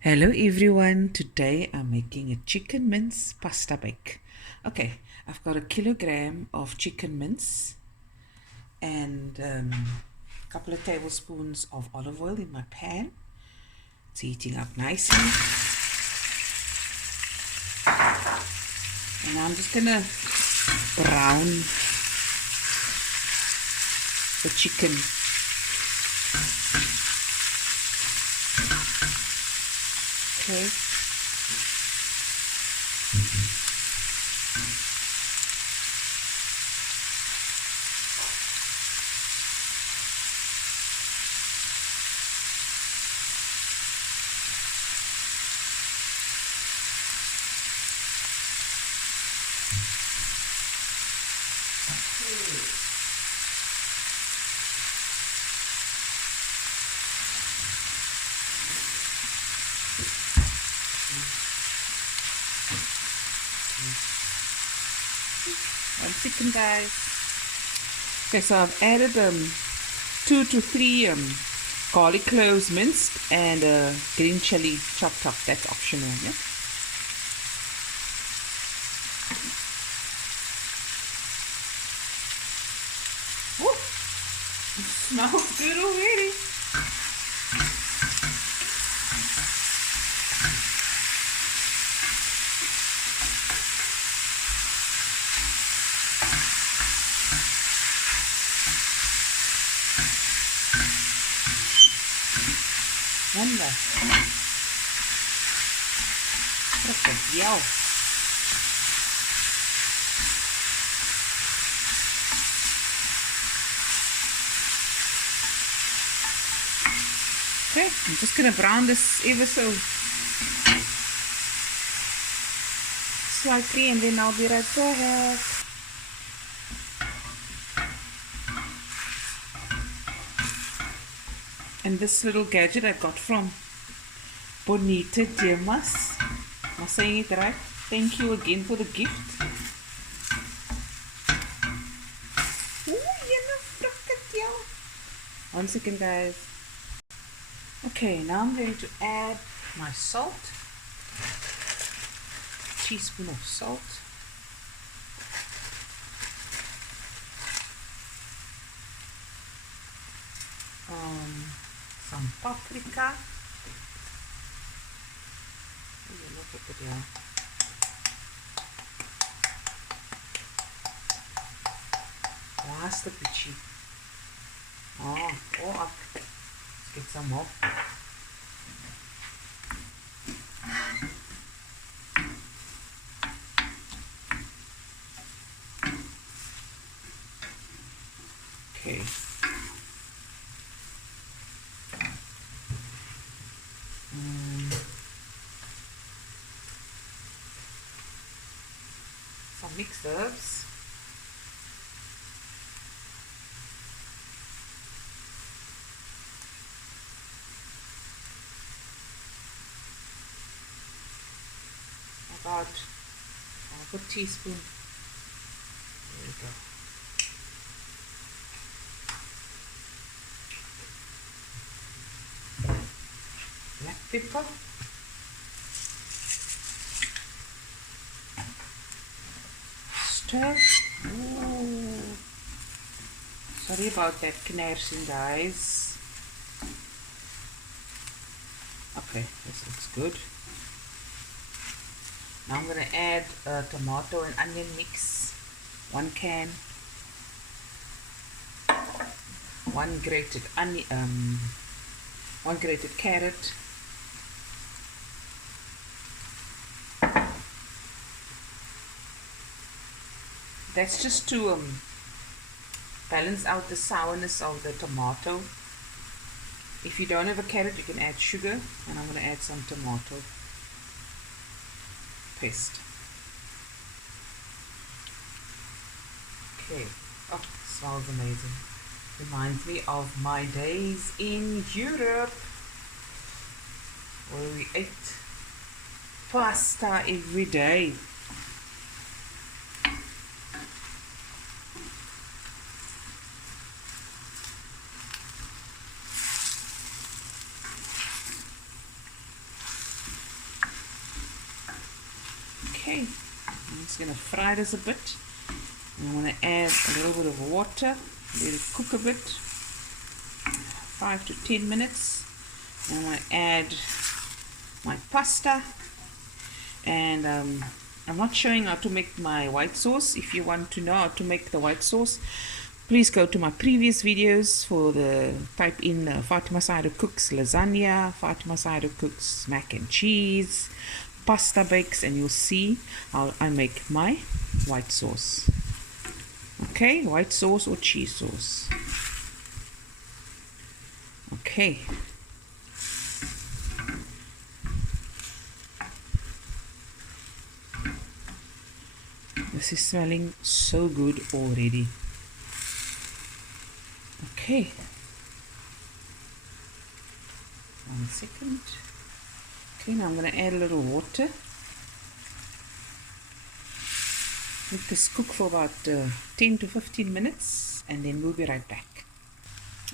Hello everyone, today I'm making a chicken mince pasta bake. Okay, I've got a kilogram of chicken mince and a couple of tablespoons of olive oil in my pan. It's heating up nicely. And I'm just gonna brown the chicken. Okay. One chicken, guys. Okay, so I've added 2 to 3 garlic cloves minced and green chili chopped up. That's optional. Yeah. Oh, it smells good already. Wonder. Perfect. Yeah. Okay, I'm just gonna brown this ever so slightly and then I'll be right back. And this little gadget I got from Bonita Gemas. Am I saying it right? Thank you again for the gift. One second, guys. Okay, now I'm going to add my salt. A teaspoon of salt. Some paprika. Look at it here. Last the pitchy. Oh, up. Let's get some more. Okay. Some mixed herbs. About a good teaspoon. There we go. Black pepper. Stir. Ooh. Sorry about that knarsing, guys. Okay, this looks good. Now I'm going to add a tomato and onion mix. 1 can. 1 grated onion, 1 grated carrot. That's just to balance out the sourness of the tomato. If you don't have a carrot, you can add sugar, and I'm going to add some tomato paste. Okay. Oh, smells amazing. Reminds me of my days in Europe where we ate pasta every day. Okay, I'm just going to fry this a bit. I'm going to add a little bit of water, let it cook a bit, 5 to 10 minutes. I'm going to add my pasta, and I'm not showing how to make my white sauce. If you want to know how to make the white sauce, please go to my previous videos for the type in Fatima Sydow cooks lasagna, Fatima Sydow cooks mac and cheese, pasta bakes, and you'll see how I make my white sauce. Okay, white sauce or cheese sauce. Okay. This is smelling so good already. Okay. 1 second. Okay, now I'm going to add a little water. Let this cook for about 10 to 15 minutes, and then we'll be right back.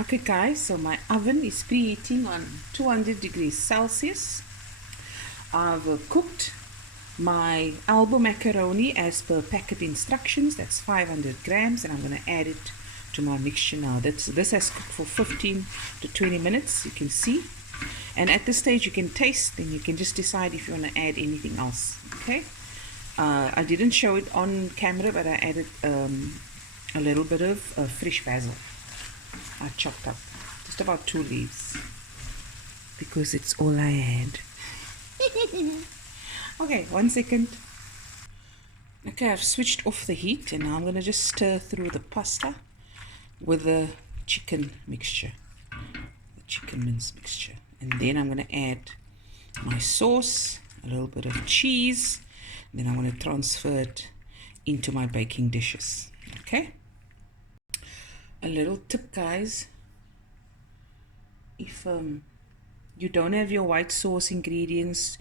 Okay guys, so my oven is preheating on 200 degrees Celsius. I've cooked my elbow macaroni as per packet instructions. That's 500 grams, and I'm going to add it to my mixture now. This has cooked for 15 to 20 minutes, you can see. And at this stage you can taste, and you can just decide if you want to add anything else. Okay, I didn't show it on camera, but I added a little bit of fresh basil. I chopped up just about 2 leaves because it's all I had. Okay, 1 second. Okay, I've switched off the heat, and now I'm going to just stir through the pasta with the chicken mixture, the chicken mince mixture. And then I'm going to add my sauce, a little bit of cheese, and then I'm going to transfer it into my baking dishes. Okay? A little tip, guys. If you don't have your white sauce ingredients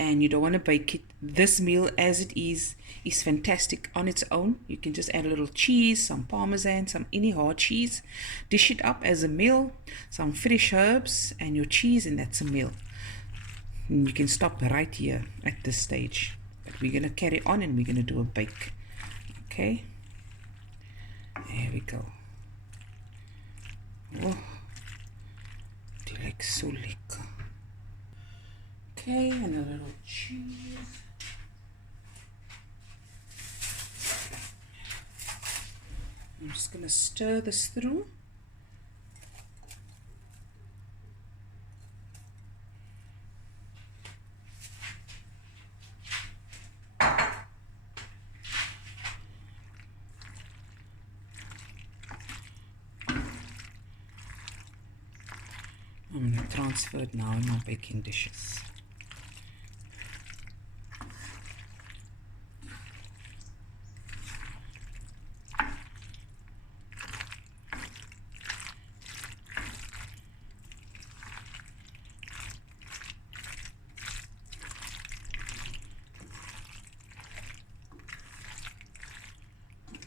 and you don't want to bake it, this meal as it is fantastic on its own. You can just add a little cheese, some parmesan, some any hard cheese, dish it up as a meal, some fresh herbs and your cheese, and that's a meal. And you can stop right here at this stage, but we're going to carry on and we're going to do a bake. Okay, there we go. Oh, die lyk so lekker. Okay, and a little cheese. I'm just going to stir this through. I'm going to transfer it now in my baking dishes.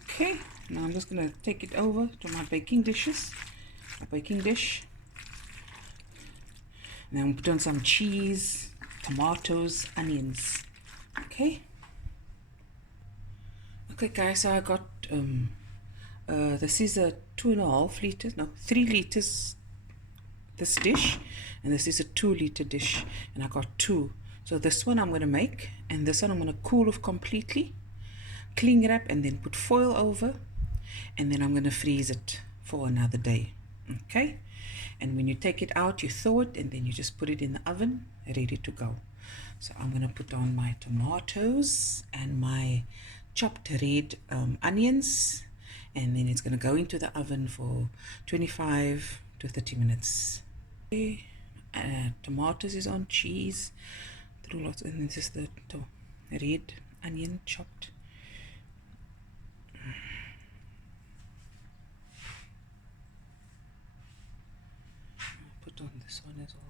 Okay, now I'm just going to take it over to my baking dishes, my baking dish. And then put on some cheese, tomatoes, onions. Okay. Okay guys, so I got this is a 2.5 liters, no, 3 liters this dish, and this is a 2-liter dish, and I got 2. So this one I'm going to make, and this one I'm going to cool off completely, cling it up, and then put foil over, and then I'm going to freeze it for another day. Okay, and when you take it out, you thaw it, and then you just put it in the oven ready to go. So I'm going to put on my tomatoes and my chopped red onions, and then it's going to go into the oven for 25 to 30 minutes. Okay. Tomatoes is on, cheese through lots, and this is the red onion chopped. Put on this one as well.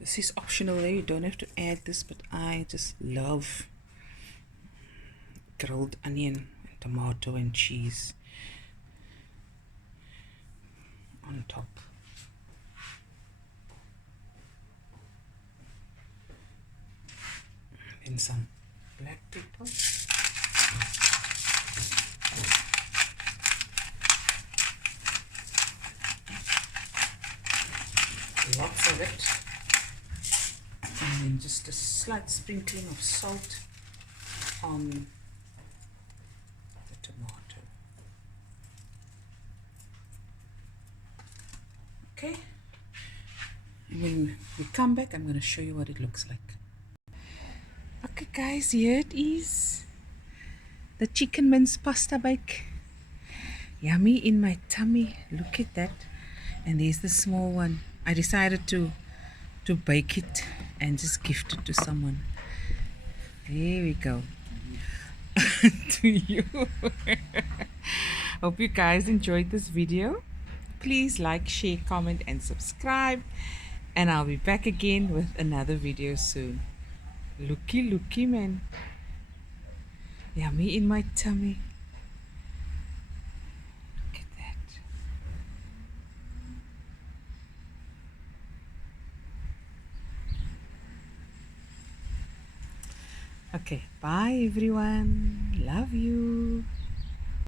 This is optional, you don't have to add this, but I just love grilled onion and tomato and cheese. on top. And some black pepper. Lots of it. And then just a slight sprinkling of salt on the tomato. Okay. And when we come back, I'm going to show you what it looks like. Okay guys, here it is. The chicken mince pasta bake. Yummy in my tummy. Look at that. And there's the small one. I decided to bake it and just gift it to someone. There we go. To you. Hope you guys enjoyed this video. Please like, share, comment and subscribe. And I'll be back again with another video soon. Looky man. Yummy in my tummy. Look at that. Okay, bye everyone. Love you.